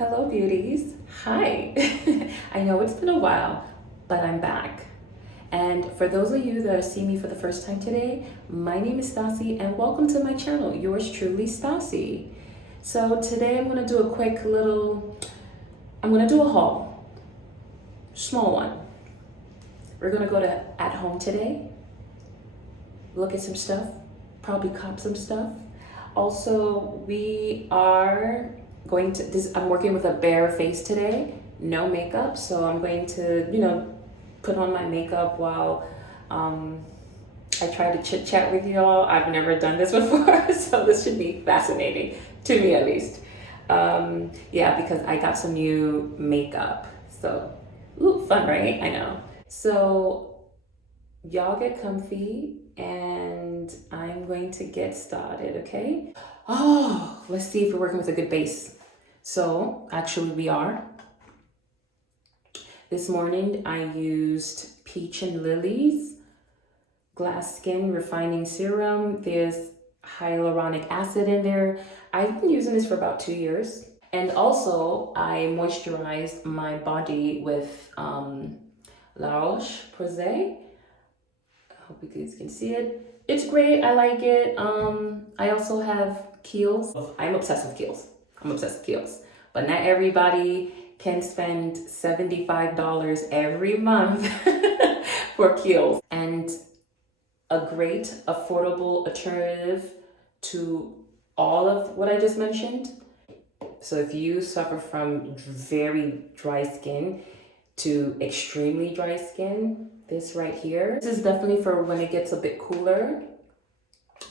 Hello, beauties. Hi. I know it's been a while, but I'm back. And for those of you that are seeing me for the first time today, my name is Stassi and welcome to my channel, yours truly, Stassi. So today I'm gonna do a quick little, I'm gonna do a haul, small one. We're gonna go to At Home today, look at some stuff, probably cop some stuff. Also, we are going to, I'm working with a bare face today, no makeup, so I'm going to, put on my makeup while I try to chit chat with y'all. I've never done this before, so this should be fascinating, to me at least. Yeah, because I got some new makeup, so, ooh, fun, right? I know. So, y'all get comfy, and I'm going to get started, okay? Oh, let's see if we're working with a good base. So, actually we are. This morning I used Peach and Lily's Glass Skin Refining Serum. There's hyaluronic acid in there. I've been using this for about 2 years. And also I moisturized my body with La Roche-Posay. I hope you guys can see it. It's great, I like it. I also have Kiehl's. I'm obsessed with Kiehl's. But not everybody can spend $75 every month for Kiehl's. And a great affordable alternative to all of what I just mentioned. So if you suffer from very dry skin to extremely dry skin, this right here, this is definitely for when it gets a bit cooler,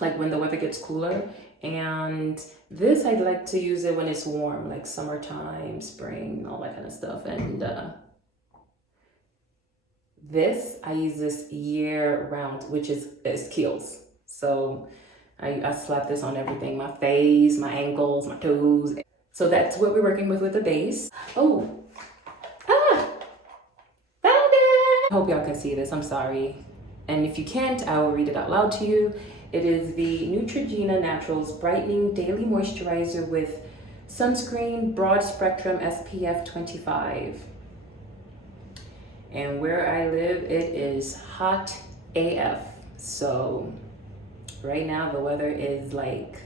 like when the weather gets cooler. And this, I'd like to use it when it's warm, like summertime, spring, all that kind of stuff. And this, I use this year round, which is Kiehl's. So I slap this on everything, my face, my ankles, my toes. So that's what we're working with the base. Oh, found it. I hope y'all can see this, I'm sorry. And if you can't, I will read it out loud to you. It is the Neutrogena Naturals Brightening Daily Moisturizer with Sunscreen Broad Spectrum SPF 25. And where I live, it is hot AF. So right now the weather is like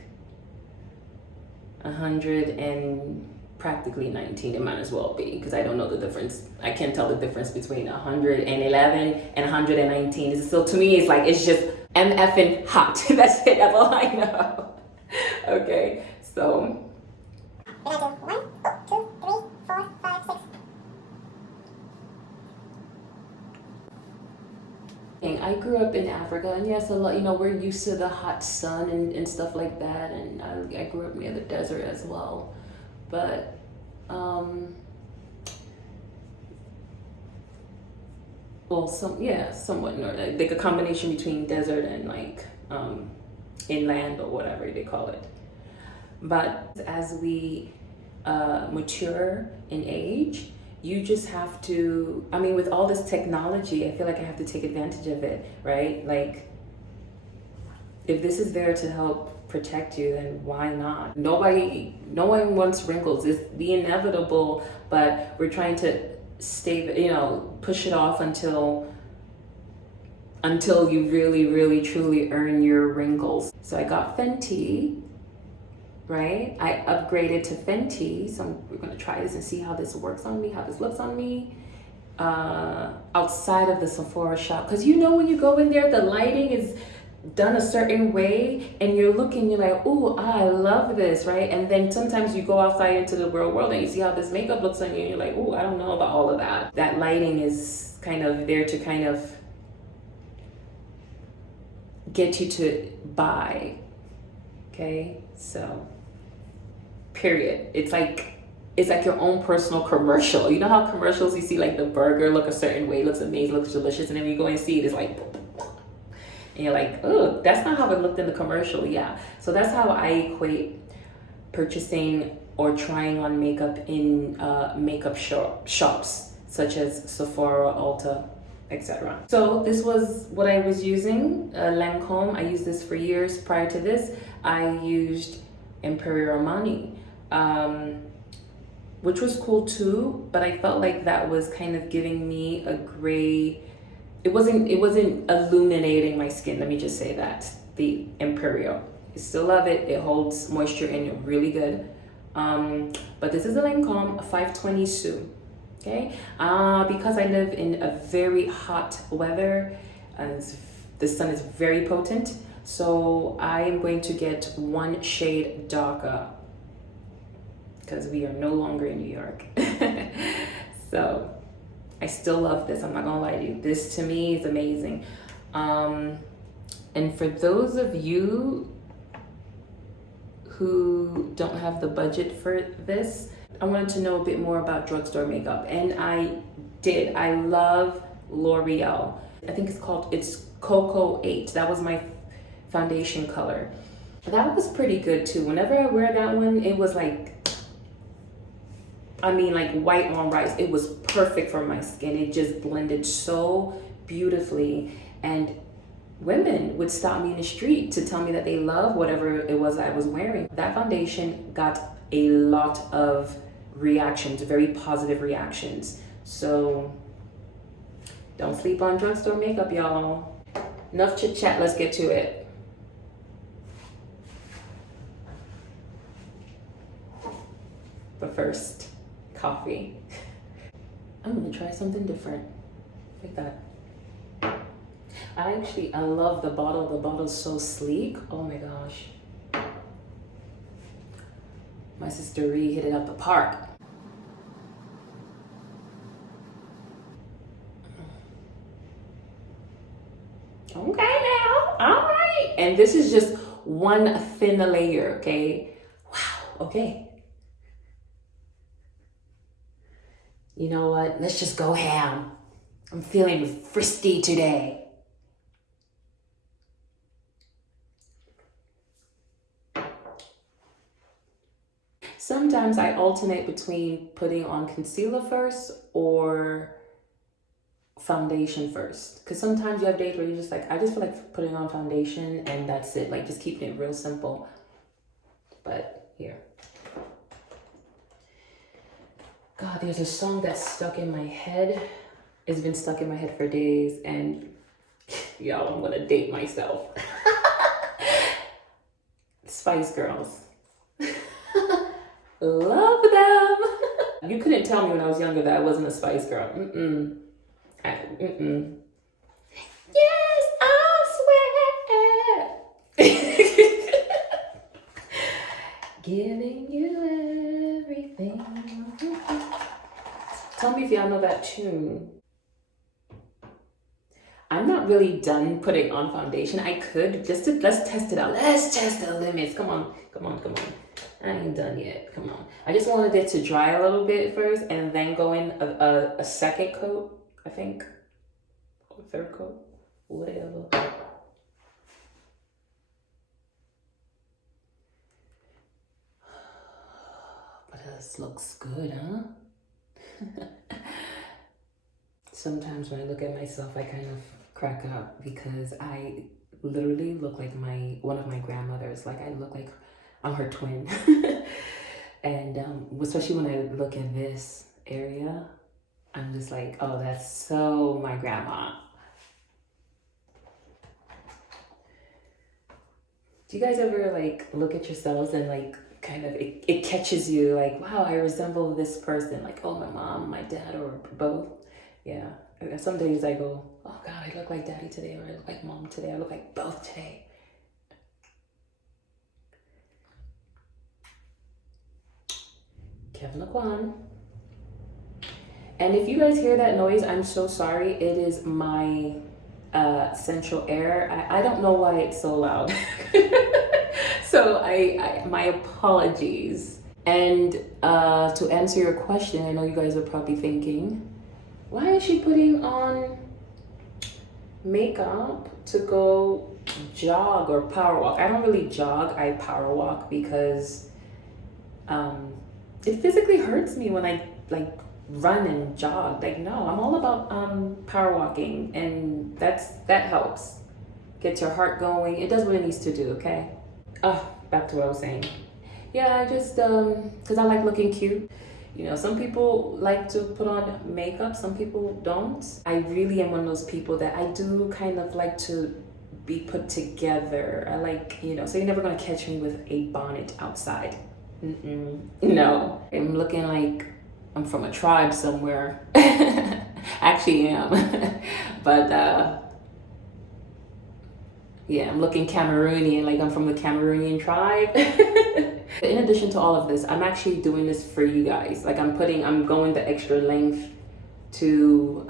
100 and practically 19. It might as well be, because I don't know the difference. I can't tell the difference between 111 and 119. So to me, it's like, it's just MFing hot. That's it, that's all I know. Okay, so. Then I do 1, 2, 3, 4, 5, 6. I grew up in Africa, and yes, a lot, we're used to the hot sun and stuff like that, and I grew up near the desert as well. But well, somewhat northern, like a combination between desert and like inland or whatever they call it. But as we mature in age, you just have to, with all this technology, I feel like I have to take advantage of it, right? Like, if this is there to help protect you, then why not? No one wants wrinkles. It's the inevitable, but we're trying to push it off until you really, really, truly earn your wrinkles. So I got Fenty, right? I upgraded to Fenty, so we're gonna try this and see how this works on me, how this looks on me. Outside of the Sephora shop, because when you go in there, the lighting is done a certain way, and you're like, ooh, I love this, right? And then sometimes you go outside into the real world and you see how this makeup looks on you, and you're like, ooh, I don't know about all of that. That lighting is kind of there to kind of get you to buy, okay? So, period. It's like your own personal commercial. You know how commercials, you see like the burger look a certain way, looks amazing, looks delicious, and then you go and see it, it's like, and you're like, oh, that's not how it looked in the commercial. Yeah, so that's how I equate purchasing or trying on makeup in makeup shops such as Sephora, Ulta, etc. So this was what I was using, Lancôme. I used this for years. Prior to this, I used Imperial Armani. which was cool too, but I felt like that was kind of giving me a gray. It wasn't illuminating my skin, let me just say that. The Imperial. I still love it. It holds moisture in really good. But this is a Lancôme 520 Sue. Okay? Because I live in a very hot weather, the sun is very potent, so I am going to get one shade darker because we are no longer in New York. So I still love this, I'm not gonna lie to you. This to me is amazing. And for those of you who don't have the budget for this, I wanted to know a bit more about drugstore makeup, and I did. I love L'Oreal. I think it's Cocoa 8. That was my foundation color. That was pretty good too. Whenever I wear that one, it was like, I mean, like white on rice. It was perfect for my skin. It just blended so beautifully, and women would stop me in the street to tell me that they love whatever it was I was wearing. That foundation got a lot of reactions, very positive reactions. So don't sleep on drugstore makeup, y'all. Enough chit chat, let's get to it. But first, coffee. I'm gonna try something different, like that. I love the bottle. The bottle's so sleek. Oh my gosh. My sister Ree hit it out the park. Okay now, all right. And this is just one thin layer, okay? Wow, okay. You know what, let's just go ham. I'm feeling frisky today. Sometimes I alternate between putting on concealer first or foundation first. Because sometimes you have days where you're just like, I just feel like putting on foundation and that's it. Like just keeping it real simple. But here. God, there's a song that's stuck in my head. It's been stuck in my head for days, and y'all, I'm gonna date myself. Spice Girls. Love them. You couldn't tell me when I was younger that I wasn't a Spice Girl. Yes, I swear. Giving you everything. Tell me if y'all know that tune. I'm not really done putting on foundation. I could let's test it out. Let's test the limits. Come on. I ain't done yet. Come on. I just wanted it to dry a little bit first and then go in a second coat, I think. Or third coat. Whatever. But this looks good, huh? Sometimes when I look at myself, I kind of crack up because I literally look like one of my grandmothers. Like I look like I'm her twin. And especially when I look at this area, I'm just like, oh, that's so my grandma. Do you guys ever like look at yourselves and like kind of it catches you like, wow, I resemble this person, like, oh, my mom, my dad, or both? Yeah. Some days I go, oh God, I look like daddy today, or I look like mom today, I look like both today. Kevin Laquan. And if you guys hear that noise, I'm so sorry. It is my central air. I don't know why it's so loud. So my apologies. And to answer your question, I know you guys are probably thinking, why is she putting on makeup to go jog or power walk? I don't really jog, I power walk because it physically hurts me when I like run and jog. Like, no, I'm all about power walking, and that helps. Get your heart going. It does what it needs to do, okay? Back to what I was saying. Yeah, I just, because I like looking cute. You know, some people like to put on makeup, some people don't. I really am one of those people that I do kind of like to be put together. I like, you know, so you're never gonna catch me with a bonnet outside. No, I'm looking like I'm from a tribe somewhere. Actually am. But yeah, I'm looking Cameroonian, like I'm from the Cameroonian tribe. In addition to all of this, I'm actually doing this for you guys. Like I'm going the extra length to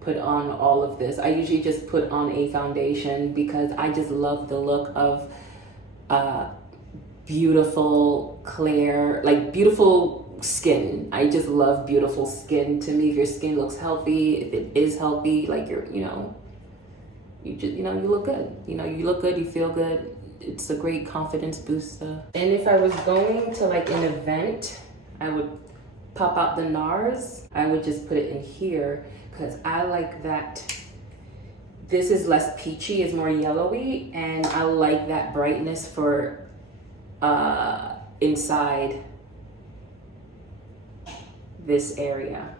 put on all of this. I usually just put on a foundation because I just love the look of beautiful, clear, like beautiful skin. I just love beautiful skin. To me, if your skin looks healthy, if it is healthy, like you're, you know, you just, you know, you look good. You know, you look good, you feel good. It's a great confidence booster. And if I was going to like an event, I would pop out the NARS. I would just put it in here because I like that. This is less peachy, it's more yellowy, and I like that brightness for inside this area.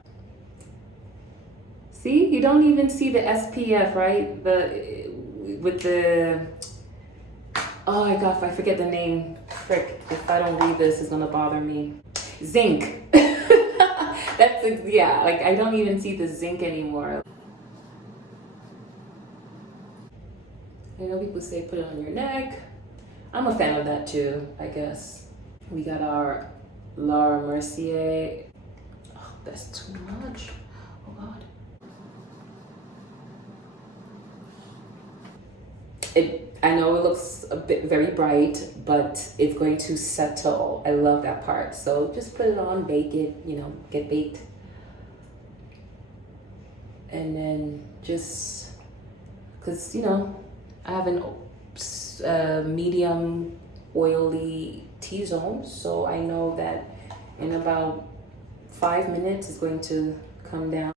See, you don't even see the SPF, right? Oh my god, if I forget the name, frick, if I don't read this, it's gonna bother me. Zinc. Yeah, like I don't even see the zinc anymore. I know people say put it on your neck. I'm a fan of that too, I guess. We got our Laura Mercier. Oh, that's too much. Oh god. I know it looks a bit very bright, but it's going to settle. I love that part. So just put it on, bake it, you know, get baked. And then just, cause you know, I have a medium oily T-zone. So I know that in about 5 minutes it's going to come down.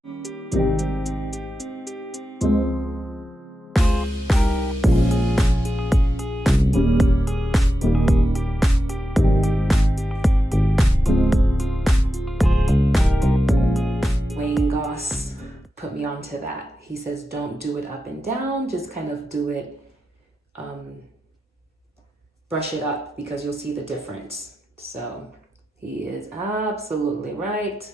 Onto that. He says don't do it up and down, just kind of do it, brush it up because you'll see the difference. So he is absolutely right.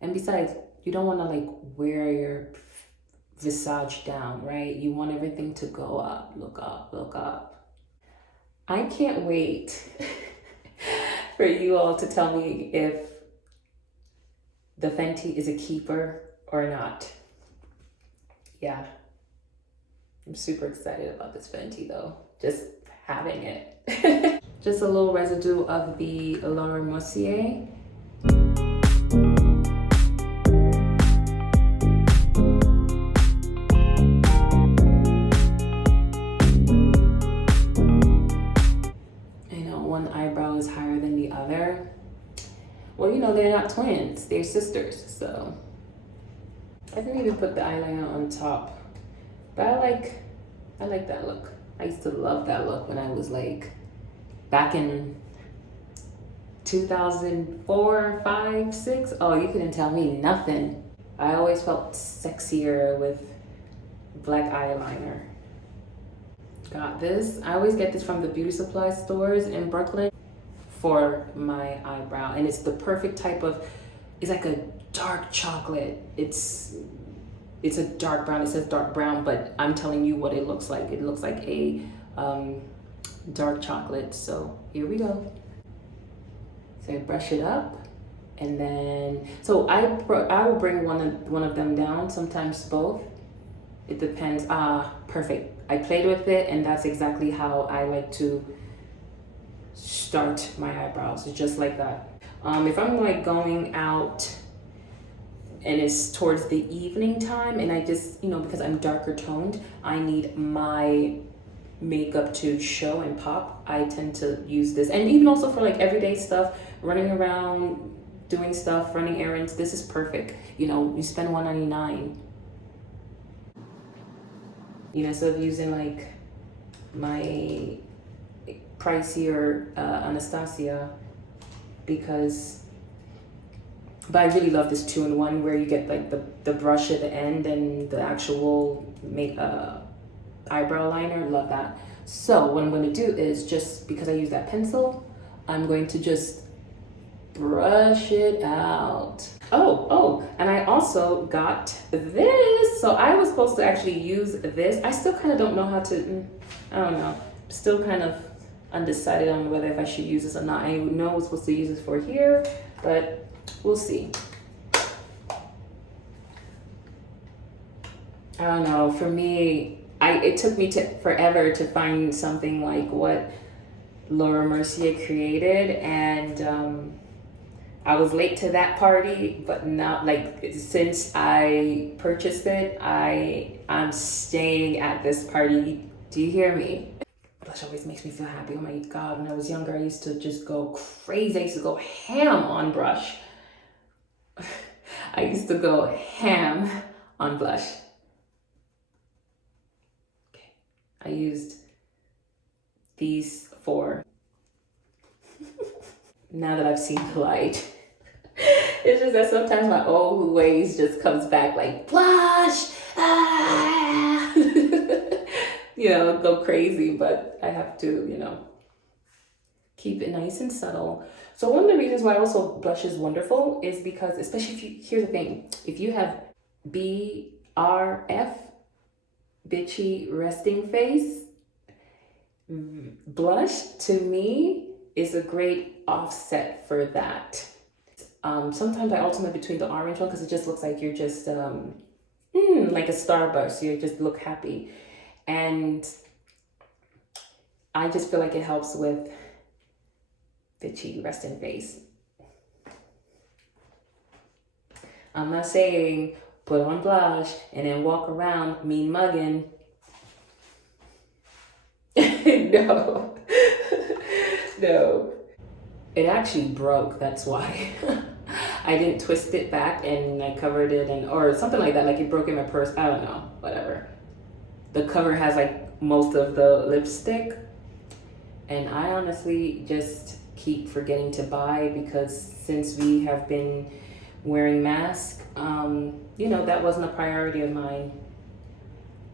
And besides, you don't want to like wear your visage down, right? You want everything to go up, look up, look up. I can't wait for you all to tell me if the Fenty is a keeper or not. Yeah, I'm super excited about this Fenty though, just having it. Just a little residue of the Laura Mercier. I know one eyebrow is higher than the other. Well, you know, they're not twins, they're sisters, so. I didn't even put the eyeliner on top, but I like that look. I used to love that look when I was like, back in 2004, 5, 6. Oh, you couldn't tell me nothing. I always felt sexier with black eyeliner. Got this. I always get this from the beauty supply stores in Brooklyn for my eyebrow, and it's the perfect type of, it's like a dark chocolate. It's a dark brown. It says dark brown, but I'm telling you what it looks like. It looks like a dark chocolate. So here we go. So I brush it up, and then so I will bring one of them down, sometimes both. It depends. Perfect. I played with it, and that's exactly how I like to start my eyebrows, just like that. If I'm like going out and it's towards the evening time, and I just, you know, because I'm darker toned, I need my makeup to show and pop, I tend to use this. And even also for like everyday stuff, running around, doing stuff, running errands, this is perfect. You know, you spend $1.99. You know, instead of using like my pricier Anastasia, but I really love this 2-in-1 where you get like the brush at the end and the actual eyebrow liner. Love that. So what I'm going to do is, just because I use that pencil, I'm going to just brush it out. Oh, and I also got this. So I was supposed to actually use this. I still kind of don't know how to, I don't know. Still kind of undecided on whether if I should use this or not. I know I was supposed to use this for here, but we'll see. I don't know. For me, it took me forever to find something like what Laura Mercier created, and I was late to that party, but now, like, since I purchased it, I'm staying at this party. Do you hear me? Blush always makes me feel happy. Oh my God, when I was younger, I used to just go crazy. I used to go ham on brush. I used to go ham on blush. Okay, I used these 4. Now that I've seen the light, it's just that sometimes my old ways just comes back, like blush, you know, go crazy, but I have to, you know, keep it nice and subtle. So one of the reasons why also blush is wonderful is because, especially if you, here's the thing, if you have BRF, bitchy resting face, blush to me is a great offset for that. Sometimes I alternate between the orange one because it just looks like you're just like a Starbucks. You just look happy, and I just feel like it helps with bitchy resting face. I'm not saying put on blush and then walk around mean mugging. No. No. It actually broke, that's why. I didn't twist it back and I covered it, or something like that, like it broke in my purse. I don't know, whatever. The cover has like most of the lipstick, and I honestly just keep forgetting to buy because since we have been wearing masks, you know, that wasn't a priority of mine.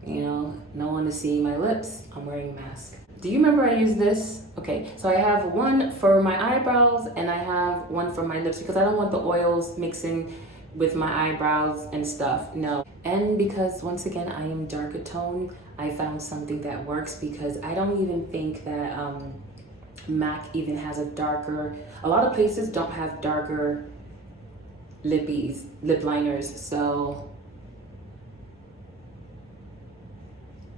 You know, no one to see my lips. I'm wearing a mask. Do you remember I used this? Okay, so I have one for my eyebrows and I have one for my lips because I don't want the oils mixing with my eyebrows and stuff, no. And because once again, I am darker tone, I found something that works because I don't even think that MAC even has a darker, a lot of places don't have darker lip liners, so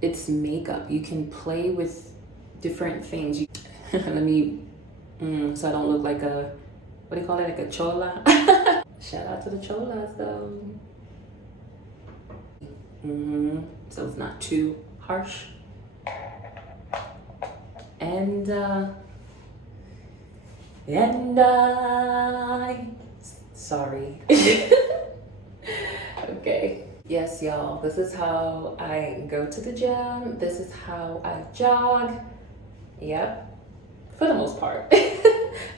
it's makeup. You can play with different things. Let me, so I don't look like a, what do you call it, like a chola? Shout out to the cholas though. So it's not too harsh. And sorry. Okay. Yes, y'all, this is how I go to the gym. This is how I jog. Yep, for the most part.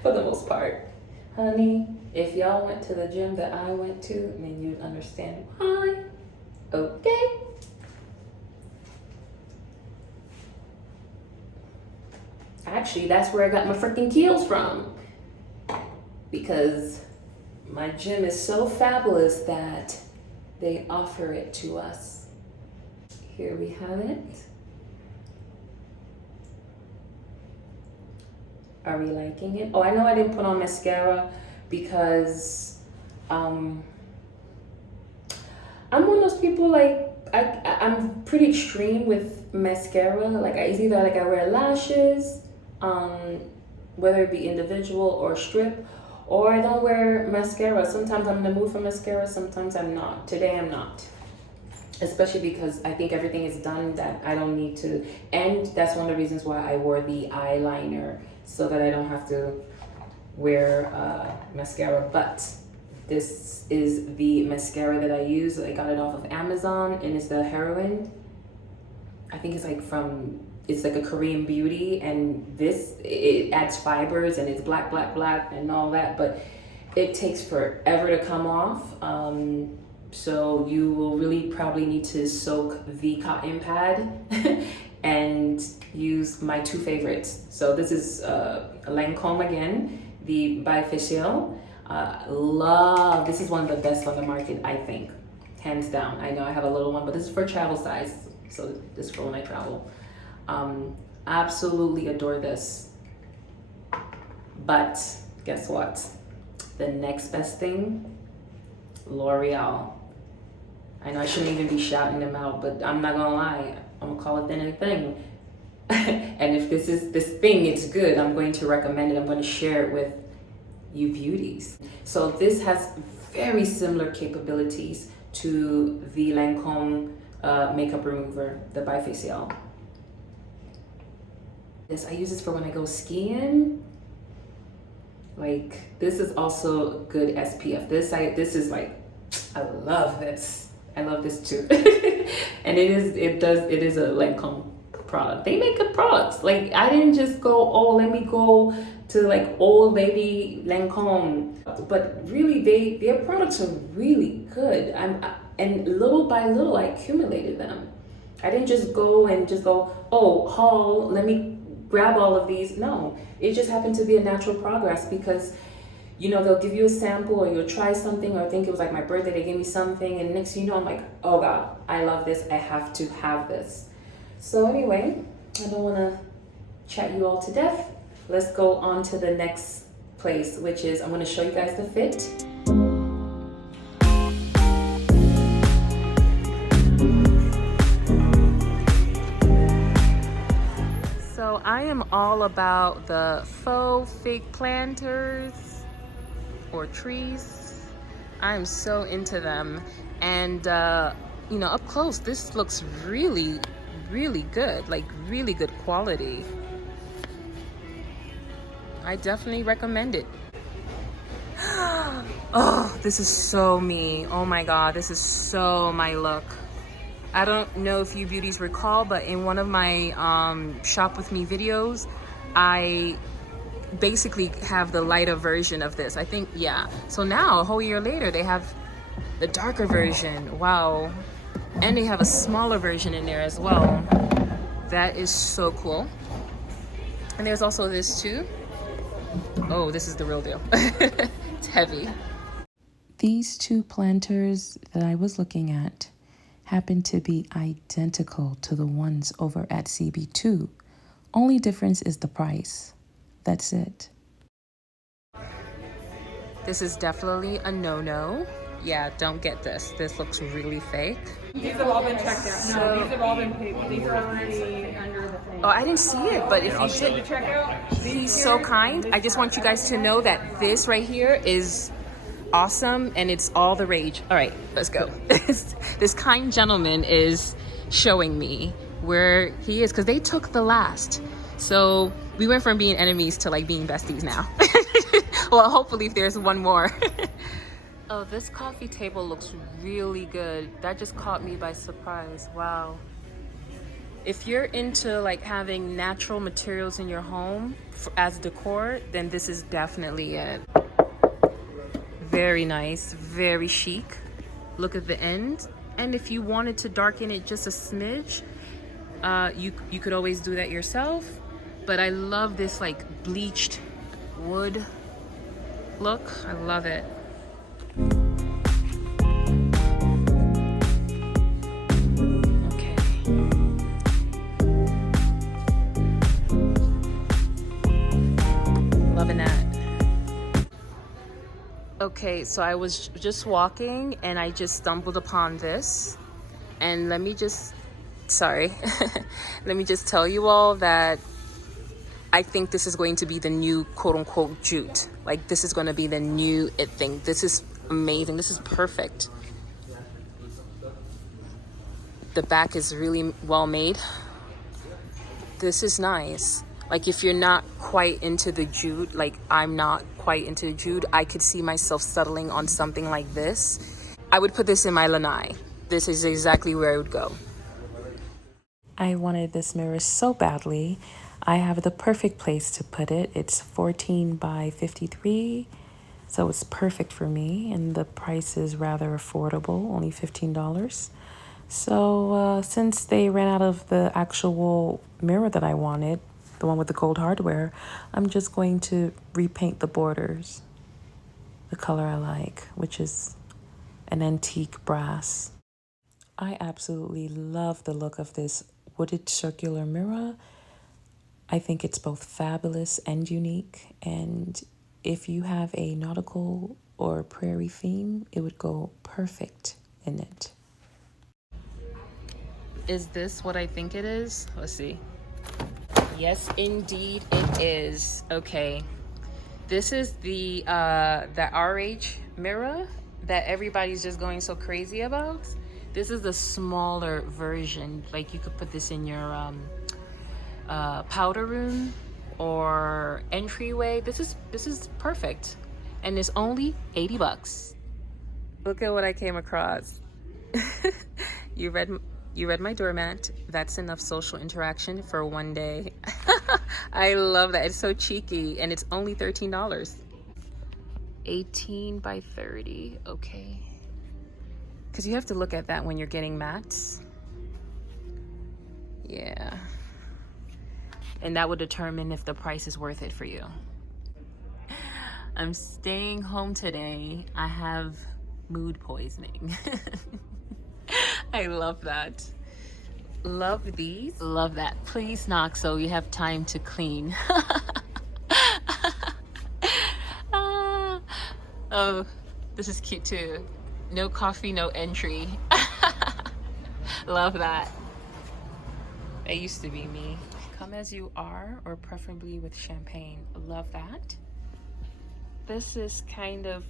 For the most part. Honey, if y'all went to the gym that I went to, then you'd understand why. Okay. Actually, that's where I got my freaking heels from. Because my gym is so fabulous that they offer it to us. Here we have it. Are we liking it? Oh, I know I didn't put on mascara because I'm one of those people, like I'm pretty extreme with mascara. Like it's either like I wear lashes, whether it be individual or strip, or I don't wear mascara. Sometimes I'm in the mood for mascara, sometimes I'm not. Today I'm not. Especially because I think everything is done that I don't need to. And that's one of the reasons why I wore the eyeliner, so that I don't have to wear mascara. But this is the mascara that I use. I got it off of Amazon and it's the Heroine. I think it's like from it's like a Korean beauty, and this, it adds fibers and it's black and all that, but it takes forever to come off. So you will really probably need to soak the cotton pad and use my two favorites. So this is Lancôme again, the Bifacial. Love, this is one of the best on the market, I think, hands down. I know I have a little one, but this is for travel size, so this is for when I travel. Absolutely adore this. But guess what? The next best thing, L'Oreal. I know I shouldn't even be shouting them out, but I'm not gonna lie, I'm gonna call it the thing. And if this thing is good, I'm going to recommend it. I'm going to share it with you beauties. So this has very similar capabilities to the Lancôme makeup remover, the Bifacial. I use this for when I go skiing. Like, this is also good SPF. This is like, I love this. I love this too. And it is a Lancôme product. They make good products. Like, I didn't just go, oh, let me go to like old lady Lancôme, but really their products are really good. And little by little I accumulated them. I didn't just go, oh, haul, let me grab all of these. No, it just happened to be a natural progress, because you know, they'll give you a sample, or you'll try something, or I think it was like my birthday, they gave me something, and next thing you know, I'm like, oh God, I love this, I have to have this. So anyway, I don't wanna chat you all to death. Let's go on to the next place, which is, I'm gonna show you guys the fit. So I am all about the faux fake planters or trees. I'm so into them. And you know, up close, this looks really, really good, like really good quality. I definitely recommend it. Oh, this is so me. Oh my God, this is so my look. I don't know if you beauties recall, but in one of my shop with me videos, I basically have the lighter version of this. I think, yeah. So now, a whole year later, they have the darker version. Wow. And they have a smaller version in there as well. That is so cool. And there's also this too. Oh, this is the real deal. It's heavy. These two planters that I was looking at happen to be identical to the ones over at CB2. Only difference is the price. That's it. This is definitely a no-no. Yeah, don't get this. This looks really fake. These have all been checked out. No, these have all been paid. These are already under the thing. Oh, I didn't see it, but if you did, check out. he's so kind. I just want you guys to know that this right here is awesome, and it's all the rage. All right, let's go. This kind gentleman is showing me where he is, because they took the last. So we went from being enemies to like being besties now. Well, hopefully if there's one more. Oh, this coffee table looks really good. That just caught me by surprise. Wow. If you're into like having natural materials in your home as decor, then this is definitely it. Very nice, very chic. Look at the end. And if you wanted to darken it just a smidge, you could always do that yourself. But I love this like bleached wood look. I love it. Okay. Loving that. Okay, so I was just walking and I just stumbled upon this. And let me just, sorry, let me just tell you all that I think this is going to be the new quote-unquote jute. Like, this is going to be the new it thing. This is amazing. This is perfect. The back is really well made. This is nice. Like, if you're not quite into the jute, like I'm not quite into the jute, I could see myself settling on something like this. I would put this in my lanai. This is exactly where I would go. I wanted this mirror so badly. I have the perfect place to put it. It's 14 by 53, so it's perfect for me, and the price is rather affordable, only $15. So since they ran out of the actual mirror that I wanted, the one with the gold hardware, I'm just going to repaint the borders the color I like, which is an antique brass. I absolutely love the look of this wooded circular mirror. I think it's both fabulous and unique, and if you have a nautical or prairie theme, it would go perfect in it. Is this what I think it is? Let's see. Yes, indeed it is. Okay. This is the RH mirror that everybody's just going so crazy about. This is the smaller version. Like you could put this in your powder room or entryway. This is perfect, and it's only $80. Look at what I came across. You read my doormat. That's enough social interaction for one day. I love that. It's so cheeky, and it's only $13. 18 by 30. Okay. Because you have to look at that when you're getting mats. Yeah. And that would determine if the price is worth it for you. I'm staying home today. I have mood poisoning. I love that. Love these. Love that. Please knock so you have time to clean. Oh, this is cute too. No coffee, no entry. Love that. That used to be me. Come as you are, or preferably with champagne. Love that. This is kind of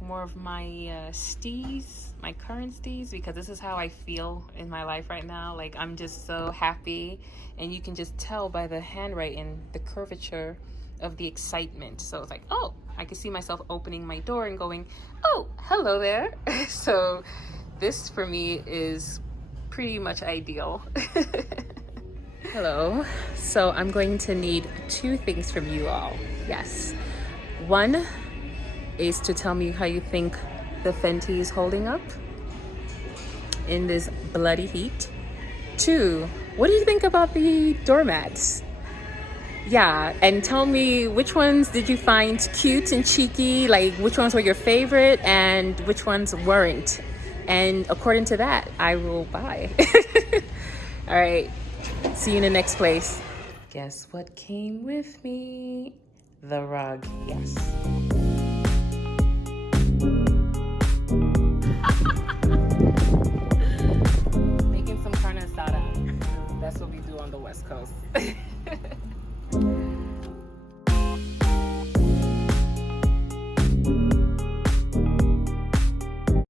more of my steez, my current steez, because this is how I feel in my life right now. Like, I'm just so happy, and you can just tell by the handwriting, the curvature of the excitement. So it's like, oh, I can see myself opening my door and going, oh, hello there. So this for me is pretty much ideal. Hello. So I'm going to need two things from you all. Yes. One is to tell me how you think the Fenty is holding up in this bloody heat. Two, what do you think about the doormats? Yeah, and tell me which ones did you find cute and cheeky, like which ones were your favorite and which ones weren't. And according to that, I will buy. All right, see you in the next place. Guess what came with me? The rug, yes.